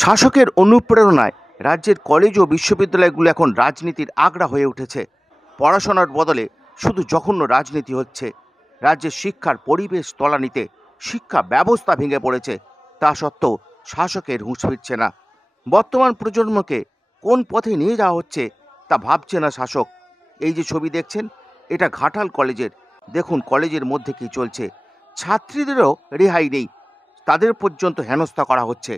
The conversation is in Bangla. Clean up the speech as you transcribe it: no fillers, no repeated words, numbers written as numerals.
শাসকের অনুপ্রেরণায় রাজ্যের কলেজ ও বিশ্ববিদ্যালয়গুলো এখন রাজনীতির আগড়া হয়ে উঠেছে। পড়াশোনার বদলে শুধু জঘন্য রাজনীতি হচ্ছে। রাজ্যের শিক্ষার পরিবেশ তলানিতে, শিক্ষা ব্যবস্থা ভেঙে পড়েছে। তা সত্ত্বেও শাসকের হুঁশ ফিরছে না। বর্তমান প্রজন্মকে কোন পথে নিয়ে যাওয়া হচ্ছে তা ভাবছে না শাসক। এই যে ছবি দেখছেন, এটা ঘাটাল কলেজের। দেখুন কলেজের মধ্যে কি চলছে। ছাত্রীদেরও রেহাই নেই, তাদের পর্যন্ত হেনস্থা করা হচ্ছে।